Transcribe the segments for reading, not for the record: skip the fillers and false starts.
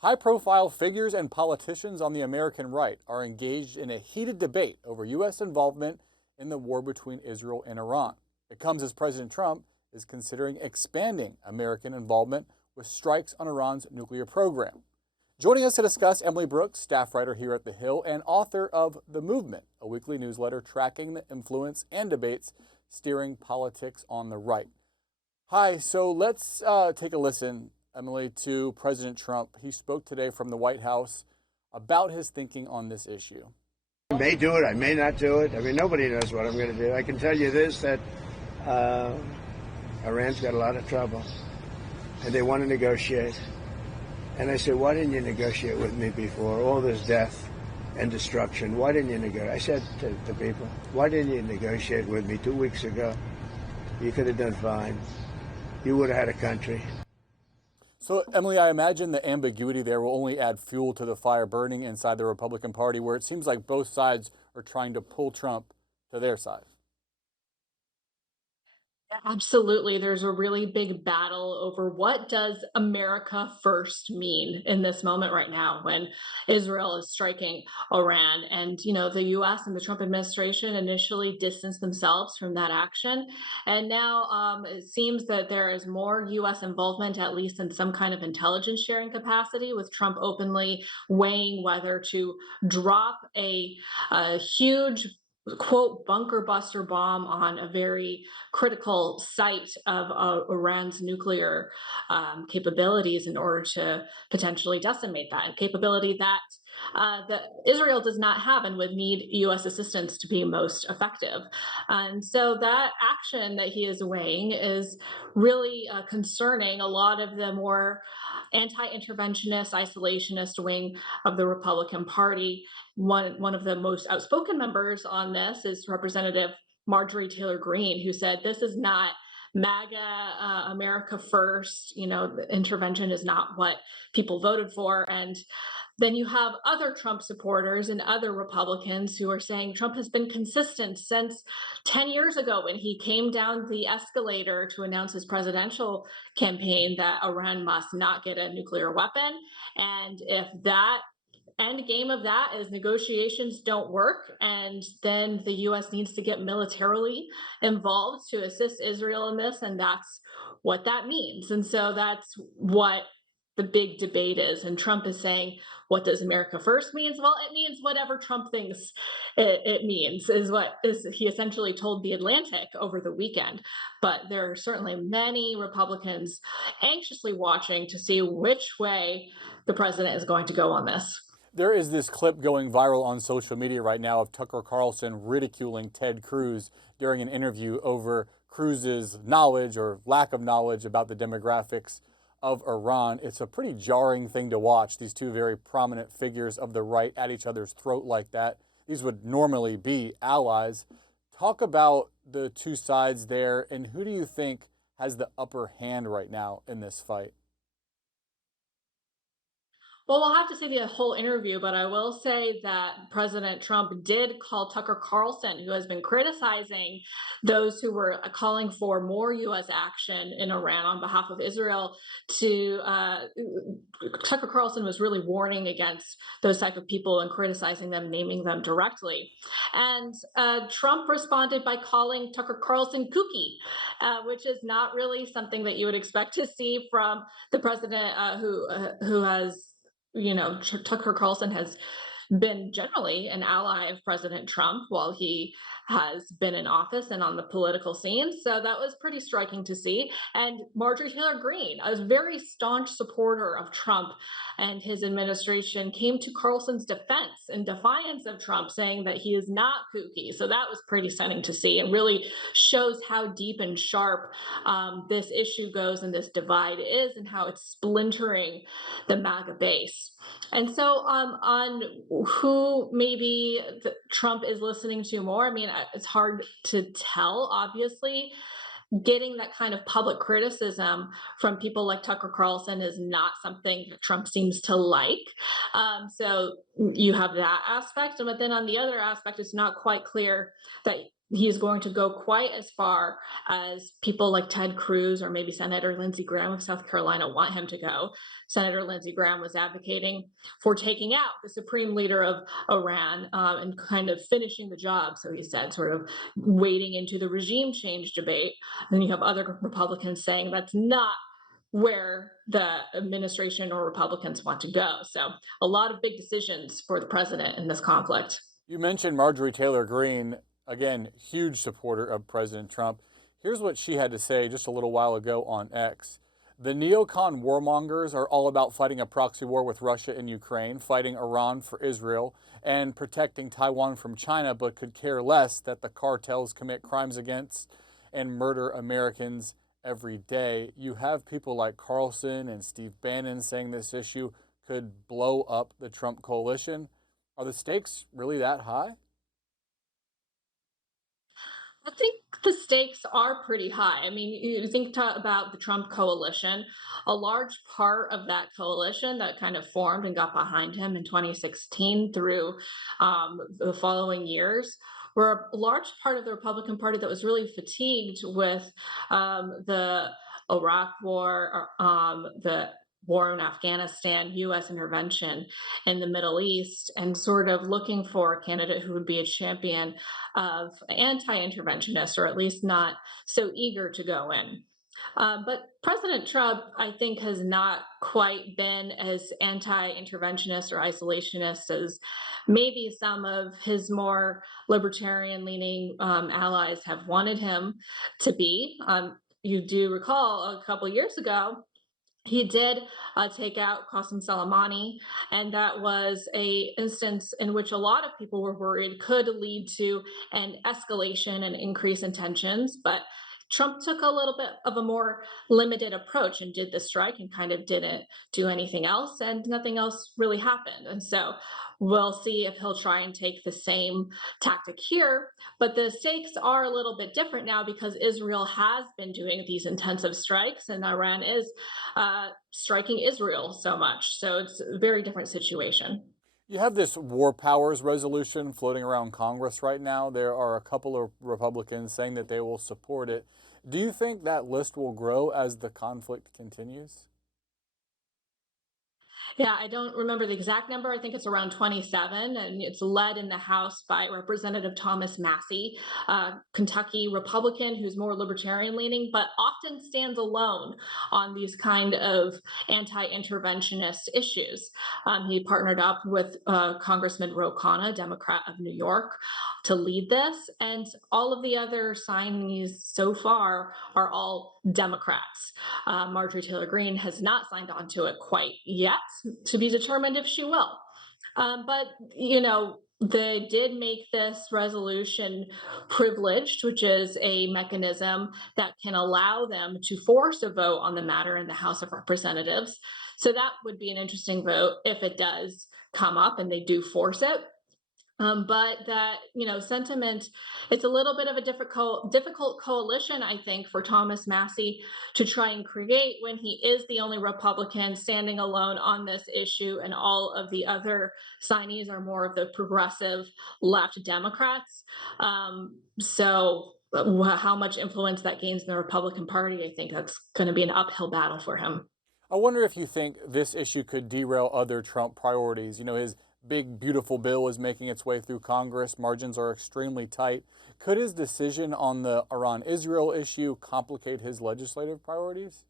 High-profile figures and politicians on the American right are engaged in a heated debate over U.S. involvement in the war between Israel and Iran. It comes as President Trump is considering expanding American involvement with strikes on Iran's nuclear program. Joining us to discuss, Emily Brooks, staff writer here at The Hill and author of The Movement, a weekly newsletter tracking the influence and debates steering politics on the right. Hi, so let's take a listen, Emily, to President Trump. He spoke today from the White House about his thinking on this issue. I may do it, I may not do it. I mean, nobody knows what I'm going to do. I can tell you this, that Iran's got a lot of trouble, and they want to negotiate. And I said, why didn't you negotiate with me before? All this death and destruction. Why didn't you negotiate? I said to people, why didn't you negotiate with me 2 weeks ago? You could have done fine. You would have had a country. So, Emily, I imagine the ambiguity there will only add fuel to the fire burning inside the Republican Party, where it seems like both sides are trying to pull Trump to their side. Absolutely. There's a really big battle over what does America first mean in this moment right now when Israel is striking Iran. And, the US and the Trump administration initially distanced themselves from that action. And now it seems that there is more US involvement, at least in some kind of intelligence sharing capacity, with Trump openly weighing whether to drop a huge quote bunker buster bomb on a very critical site of Iran's nuclear capabilities in order to potentially decimate that, and capability that Israel does not have and would need U.S. assistance to be most effective. And so that action that he is weighing is really concerning a lot of the more anti-interventionist, isolationist wing of the Republican Party. One of the most outspoken members on this is Representative Marjorie Taylor Greene, who said this is not MAGA, America first. Intervention is not what people voted for. And then you have other Trump supporters and other Republicans who are saying Trump has been consistent since 10 years ago when he came down the escalator to announce his presidential campaign that Iran must not get a nuclear weapon. And if that end game of that is negotiations don't work, and then the U.S. needs to get militarily involved to assist Israel in this, and that's what that means. And so that's what the big debate is. And Trump is saying, what does America first means? Well, it means whatever Trump thinks it means, is what he essentially told The Atlantic over the weekend. But there are certainly many Republicans anxiously watching to see which way the president is going to go on this. There is this clip going viral on social media right now of Tucker Carlson ridiculing Ted Cruz during an interview over Cruz's knowledge or lack of knowledge about the demographics of Iran. It's a pretty jarring thing to watch, these two very prominent figures of the right at each other's throat like that. These would normally be allies. Talk about the two sides there, and who do you think has the upper hand right now in this fight? Well, we'll have to see the whole interview, but I will say that President Trump did call Tucker Carlson, who has been criticizing those who were calling for more U.S. action in Iran on behalf of Israel. Tucker Carlson was really warning against those type of people and criticizing them, naming them directly. And Trump responded by calling Tucker Carlson kooky, which is not really something that you would expect to see from the president who has. Tucker Carlson has been generally an ally of President Trump while he has been in office and on the political scene. So that was pretty striking to see. And Marjorie Taylor Greene, a very staunch supporter of Trump and his administration, came to Carlson's defense in defiance of Trump, saying that he is not kooky. So that was pretty stunning to see. It really shows how deep and sharp this issue goes and this divide is, and how it's splintering the MAGA base. And so on who maybe Trump is listening to more, I mean, it's hard to tell, obviously. Getting that kind of public criticism from people like Tucker Carlson is not something that Trump seems to like. So you have that aspect. But then on the other aspect, it's not quite clear that he's going to go quite as far as people like Ted Cruz or maybe Senator Lindsey Graham of South Carolina want him to go. Senator Lindsey Graham was advocating for taking out the supreme leader of Iran and kind of finishing the job, so he said, sort of wading into the regime change debate. And you have other Republicans saying that's not where the administration or Republicans want to go. So a lot of big decisions for the president in this conflict. You mentioned Marjorie Taylor Greene, again, huge supporter of President Trump. Here's what she had to say just a little while ago on X. The neocon warmongers are all about fighting a proxy war with Russia and Ukraine, fighting Iran for Israel, and protecting Taiwan from China, but could care less that the cartels commit crimes against and murder Americans every day. You have people like Carlson and Steve Bannon saying this issue could blow up the Trump coalition. Are the stakes really that high? I think the stakes are pretty high. I mean, you think about the Trump coalition, a large part of that coalition that kind of formed and got behind him in 2016 through the following years were a large part of the Republican Party that was really fatigued with the Iraq War, the war in Afghanistan, US intervention in the Middle East, and sort of looking for a candidate who would be a champion of anti-interventionist, or at least not so eager to go in. But President Trump, I think, has not quite been as anti-interventionist or isolationist as maybe some of his more libertarian-leaning allies have wanted him to be. You do recall a couple years ago, he did take out Qasem Soleimani, and that was a instance in which a lot of people were worried could lead to an escalation and increase in tensions. But Trump took a little bit of a more limited approach and did the strike and kind of didn't do anything else, and nothing else really happened. And so we'll see if he'll try and take the same tactic here. But the stakes are a little bit different now because Israel has been doing these intensive strikes, and Iran is striking Israel so much. So it's a very different situation. You have this war powers resolution floating around Congress right now. There are a couple of Republicans saying that they will support it. Do you think that list will grow as the conflict continues? Yeah, I don't remember the exact number. I think it's around 27, and it's led in the House by Representative Thomas Massey, Kentucky Republican who's more libertarian leaning, but often stands alone on these kind of anti-interventionist issues. He partnered up with Congressman Ro Khanna, Democrat of New York, to lead this, and all of the other signees so far are all Democrats. Marjorie Taylor Greene has not signed on to it quite yet, to be determined if she will. But, you know, they did make this resolution privileged, which is a mechanism that can allow them to force a vote on the matter in the House of Representatives. So that would be an interesting vote if it does come up and they do force it. But that, you know, sentiment, it's a little bit of a difficult coalition, I think, for Thomas Massey to try and create when he is the only Republican standing alone on this issue, and all of the other signees are more of the progressive left Democrats. How much influence that gains in the Republican Party, I think that's going to be an uphill battle for him. I wonder if you think this issue could derail other Trump priorities. You know, his big, beautiful bill is making its way through Congress. Margins are extremely tight. Could his decision on the Iran-Israel issue complicate his legislative priorities?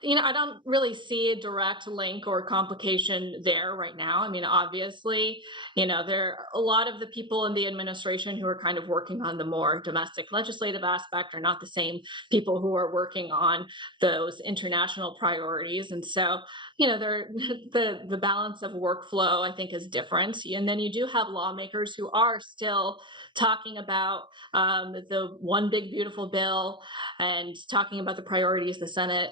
You know, I don't really see a direct link or complication there right now. I mean, obviously, you know, there are a lot of the people in the administration who are kind of working on the more domestic legislative aspect are not the same people who are working on those international priorities. And so, you know, the balance of workflow, I think, is different. And then you do have lawmakers who are still talking about the one big beautiful bill and talking about the priorities the Senate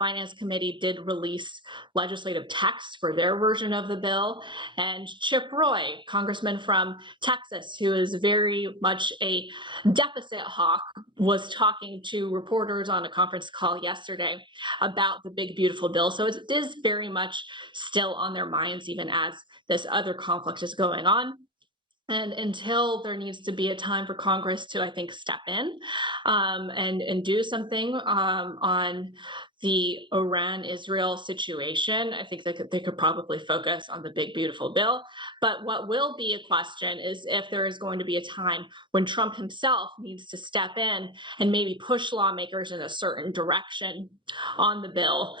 Finance Committee did release legislative text for their version of the bill. And Chip Roy, congressman from Texas, who is very much a deficit hawk, was talking to reporters on a conference call yesterday about the big, beautiful bill. So it is very much still on their minds, even as this other conflict is going on. And until there needs to be a time for Congress to, I think, step in and do something on the Iran-Israel situation, I think they could probably focus on the big beautiful bill. But what will be a question is if there is going to be a time when Trump himself needs to step in and maybe push lawmakers in a certain direction on the bill.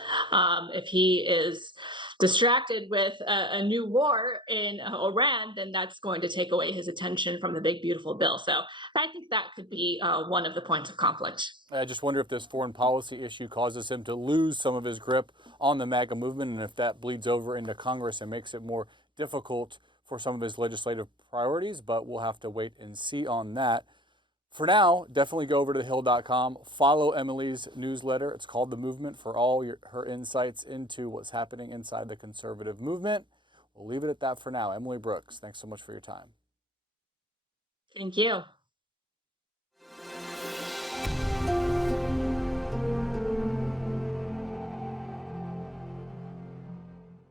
If he is distracted with a new war in Iran, then that's going to take away his attention from the big, beautiful bill. So I think that could be one of the points of conflict. I just wonder if this foreign policy issue causes him to lose some of his grip on the MAGA movement, and if that bleeds over into Congress and makes it more difficult for some of his legislative priorities. But we'll have to wait and see on that. For now, definitely go over to thehill.com. Follow Emily's newsletter. It's called The Movement for all her insights into what's happening inside the conservative movement. We'll leave it at that for now. Emily Brooks, thanks so much for your time. Thank you.